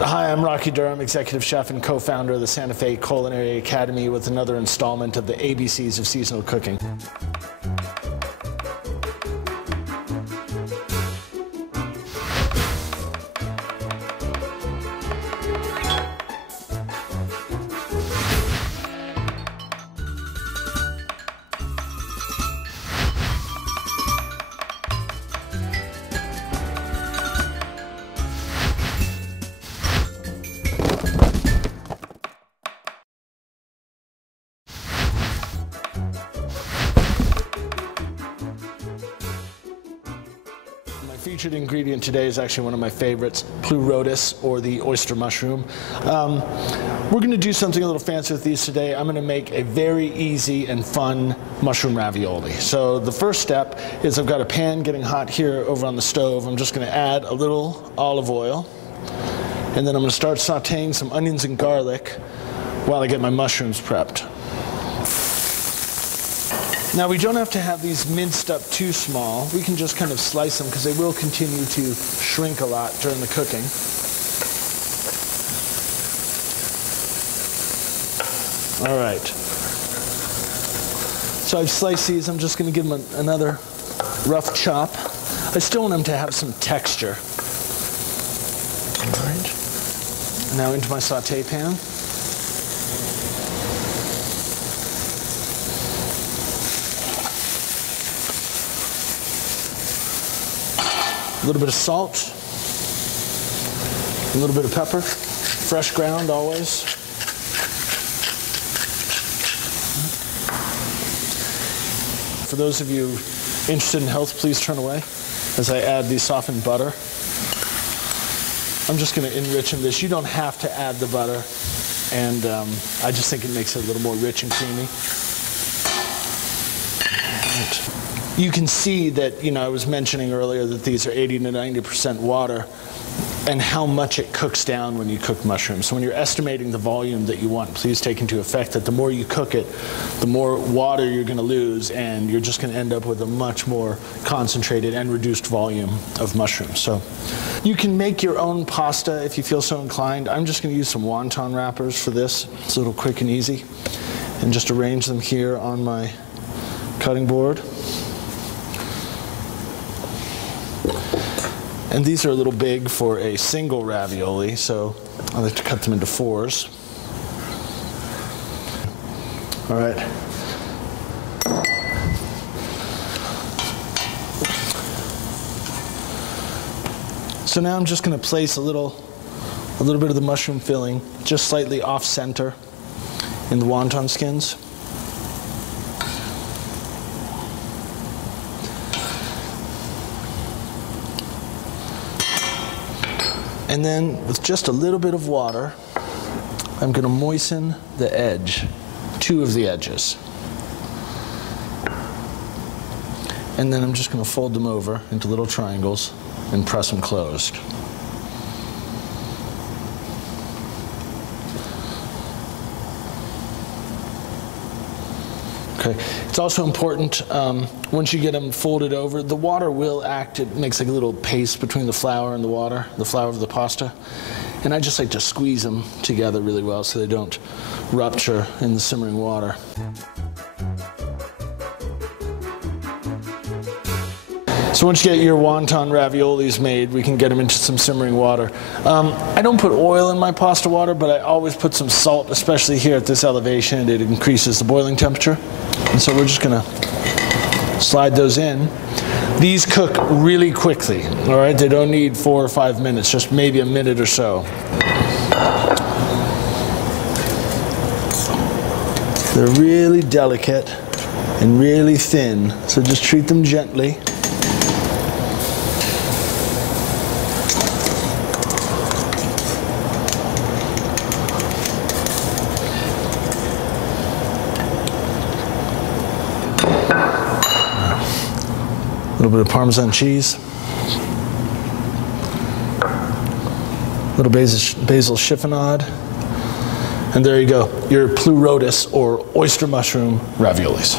Hi, I'm Rocky Durham, executive chef and co-founder of the Santa Fe Culinary Academy with another installment of the ABCs of seasonal cooking. Featured ingredient today is actually one of my favorites, pleurotus, or the oyster mushroom. We're going to do something a little fancy with these today. I'm going to make a very easy and fun mushroom ravioli. So the first step is I've got a pan getting hot here over on the stove. I'm just going to add a little olive oil, and then I'm going to start sauteing some onions and garlic while I get my mushrooms prepped. Now, we don't have to have these minced up too small. We can just kind of slice them because they will continue to shrink a lot during the cooking. All right. So I've sliced these. I'm just going to give them another rough chop. I still want them to have some texture. All right. Now into my saute pan. A little bit of salt, a little bit of pepper, fresh ground always. For those of you interested in health, please turn away as I add the softened butter. I'm just going to enrich in this. You don't have to add the butter, and I just think it makes it a little more rich and creamy. Right. You can see that, I was mentioning earlier that these are 80 to 90% water, and how much it cooks down when you cook mushrooms. So when you're estimating the volume that you want, please take into effect that the more you cook it, the more water you're going to lose, and you're just going to end up with a much more concentrated and reduced volume of mushrooms. So you can make your own pasta if you feel so inclined. I'm just going to use some wonton wrappers for this. It's a little quick and easy. And just arrange them here on my cutting board. And these are a little big for a single ravioli, so I like to cut them into fours. All right. So now I'm just going to place a little bit of the mushroom filling just slightly off center in the wonton skins. And then with just a little bit of water, I'm going to moisten the edge, two of the edges. And then I'm just going to fold them over into little triangles and press them closed. Okay. It's also important, once you get them folded over, the water will act, it makes like a little paste between the flour and the water, the flour of the pasta. And I just like to squeeze them together really well so they don't rupture in the simmering water. So once you get your wonton raviolis made, we can get them into some simmering water. I don't put oil in my pasta water, but I always put some salt, especially here at this elevation. It increases the boiling temperature. And so we're just going to slide those in. These cook really quickly, all right? They don't need 4 or 5 minutes, just maybe a minute or so. They're really delicate and really thin, so just treat them gently. A little bit of Parmesan cheese, a little basil chiffonade, and there you go, your pleurotus or oyster mushroom raviolis.